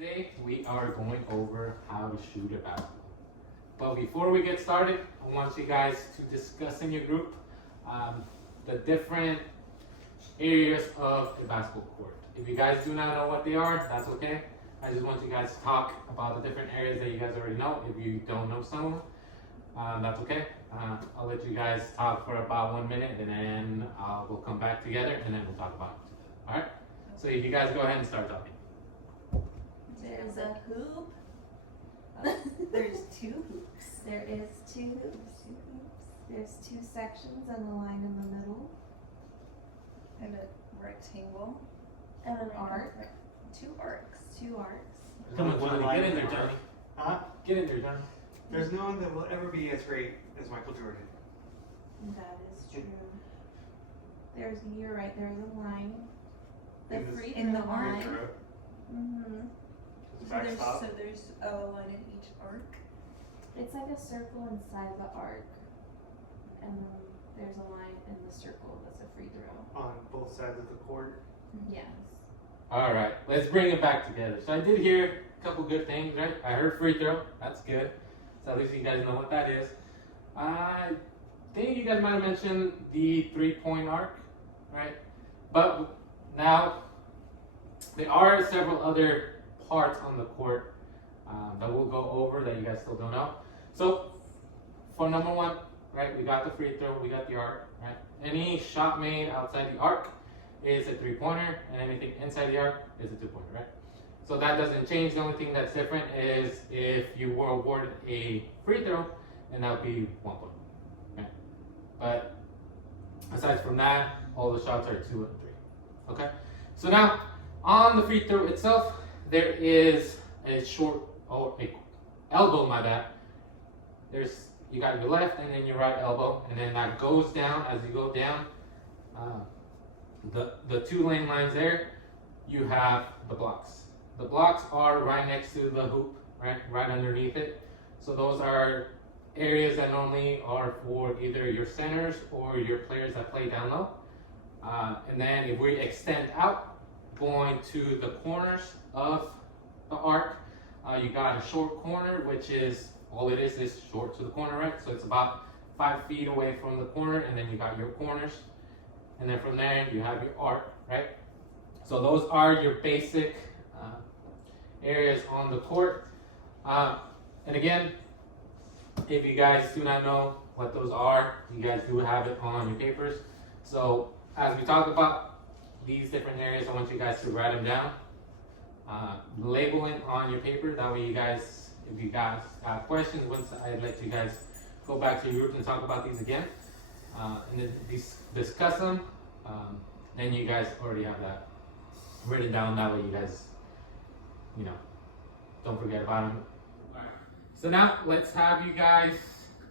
Today we are going over how to shoot a basketball. But before we get started, I want you guys to discuss in your group the different areas of a basketball court. If you guys do not know what they are, that's okay. I just want you guys to talk about the different areas that you guys already know. If you don't know some of them, that's okay. I'll let you guys talk for about 1 minute, and then we'll come back together, and then we'll talk about it together. All right? So if you guys go ahead and start talking. There's a hoop. There's two hoops. There is two hoops. There's two sections and a line in the middle. And a rectangle. And an arc. Two arcs. Two arcs. Come on, Johnny, get in there, Johnny. Huh? Get in there, Johnny. There's no one that will ever be as great as Michael Jordan. That is true. You're right, there's a line. The In the- free in the throw arc. line. Throw. Mm-hmm. Backstop. So there's a line in each arc. It's like a circle inside the arc. And then there's a line in the circle that's a free throw. On both sides of the court. Yes. All right, let's bring it back together. So I did hear a couple good things, right? I heard free throw. That's good. So at least you guys know what that is. I think you guys might have mentioned the three-point arc, right? But now there are several other parts on the court that we'll go over that you guys still don't know. So for number one, right, we got the free throw, we got the arc, right? Any shot made outside the arc is a three-pointer, and anything inside the arc is a two-pointer, right? So that doesn't change. The only thing that's different is if you were awarded a free throw, and that would be 1 point, right? But aside from that, all the shots are 2 and 3, okay? So now, on the free throw itself, there is a short, or a elbow, my bad. You got your left and then your right elbow, and then that goes down. As you go down, the two lane lines there, you have the blocks. The blocks are right next to the hoop, right underneath it. So those are areas that normally are for either your centers or your players that play down low. And then if we extend out, going to the corners of the arc, you got a short corner, which is all it is short to the corner, right? So it's about 5 feet away from the corner, and then you got your corners, and then from there you have your arc, right? So those are your basic areas on the court. And again, if you guys do not know what those are, you guys do have it on your papers. So as we talk about these different areas, I want you guys to write them down. Label it on your paper. That way you guys, if you guys have questions, once I let you guys go back to your group and talk about these again, and then discuss them, then you guys already have that written down. That way you guys, don't forget about them. So now let's have you guys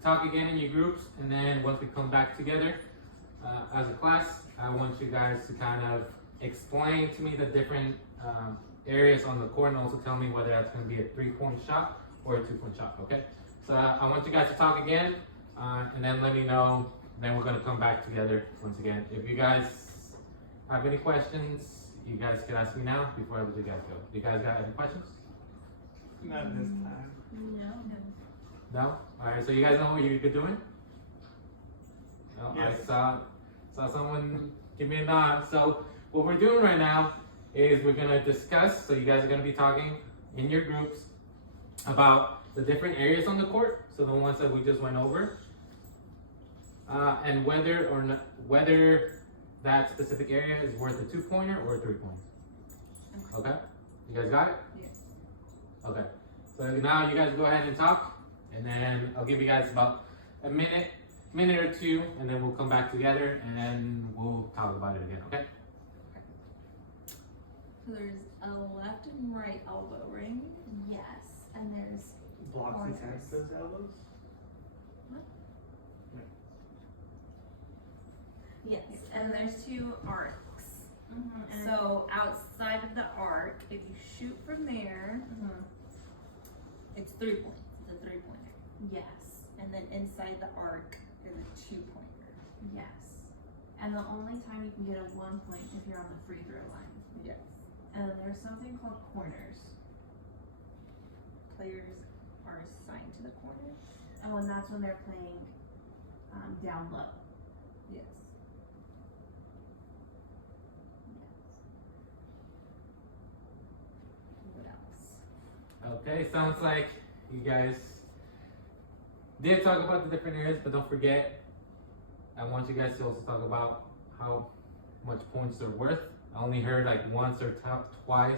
talk again in your groups, and then once we come back together as a class, I want you guys to kind of explain to me the different areas on the court, and also tell me whether that's going to be a 3-point shot or a 2-point shot, okay? So I want you guys to talk again, and then let me know, then we're going to come back together once again. If you guys have any questions, you guys can ask me now before I let you guys go. You guys got any questions? Not this time. No? Alright, so you guys know what you're doing? No? Yes. I saw someone give me a nod. So what we're doing right now is we're gonna discuss, so you guys are gonna be talking in your groups about the different areas on the court, so the ones that we just went over, and whether that specific area is worth a 2-pointer or a 3-pointer. Okay? You guys got it? Yes. Okay. So now you guys go ahead and talk, and then I'll give you guys about a minute or two, and then we'll come back together and we'll talk about it again, okay? So there's a left and right elbow ring. Yes. And there's Blocks Corners. against those elbows. yes. And there's two arcs. And So outside of the arc, if you shoot from there, it's 3 points. It's a 3-pointer. yes. And then inside the arc is a 2-pointer. Yes. And the only time you can get a 1 point if you're on the free throw line. Yes. And there's something called corners. players are assigned to the corners. Oh, and that's when they're playing down low. Yes. What else? Okay, sounds like you guys did talk about the different areas, but don't forget, I want you guys to also talk about how much points they're worth. I only heard like once or twice.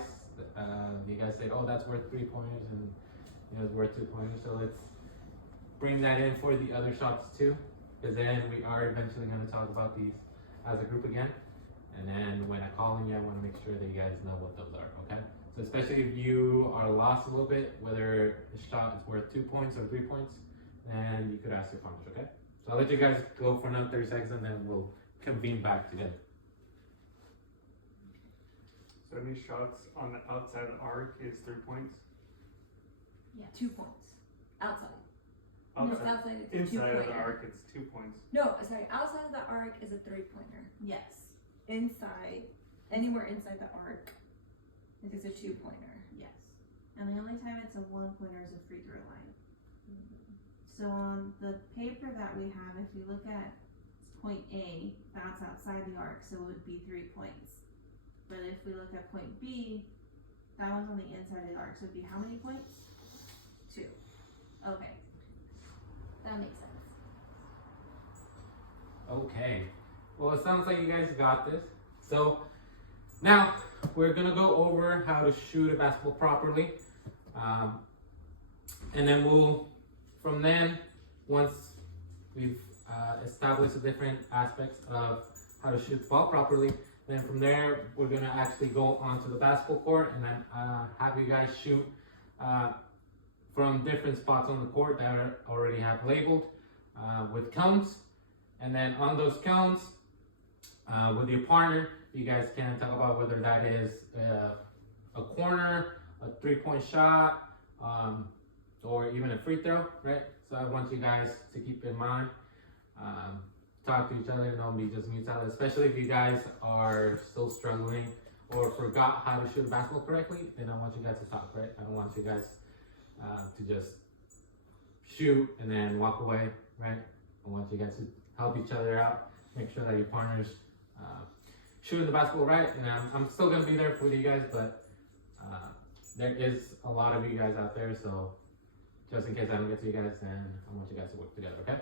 You guys said, "Oh, that's worth 3 pointers," and it's worth 2 pointers. So let's bring that in for the other shots too, because then we are eventually going to talk about these as a group again. And then when I call on you, I want to make sure that you guys know what those are. Okay. So especially if you are lost a little bit, whether a shot is worth 2 points or 3 points, then you could ask your partners. Okay. So I'll let you guys go for another 30 seconds, and then we'll convene back together. So any shots on the outside of the arc is 3 points. Yes. 2 points. Outside. No, Outside, outside it's a 2 inside of the pointer. arc, it's 2 points. No, sorry. Outside of the arc is a 3-pointer. Yes. Inside, anywhere inside the arc is a 2-pointer. Yes. And the only time it's a 1-pointer is a free throw line. So on the paper that we have, if you look at point A, that's outside the arc, so it would be 3 points. But if we look at point B, that one's on the inside of the arc, so it'd be how many points? 2. Okay. That makes sense. Okay. Well, it sounds like you guys got this. So now we're gonna go over how to shoot a basketball properly, and then from then, once we've established the different aspects of how to shoot the ball properly, then from there we're gonna actually go onto the basketball court and then have you guys shoot from different spots on the court that are already have labeled with cones, and then on those cones with your partner, you guys can talk about whether that is a corner, a 3-point shot, or even a free throw, right? So I want you guys to keep in mind, talk to each other, don't be just mute out, especially if you guys are still struggling or forgot how to shoot a basketball correctly, then I want you guys to talk, right? I don't want you guys to just shoot and then walk away, right? I want you guys to help each other out, make sure that your partners shooting the basketball right, and I'm still gonna be there for you guys, but there is a lot of you guys out there, so just in case I don't get to you guys, then I want you guys to work together, okay?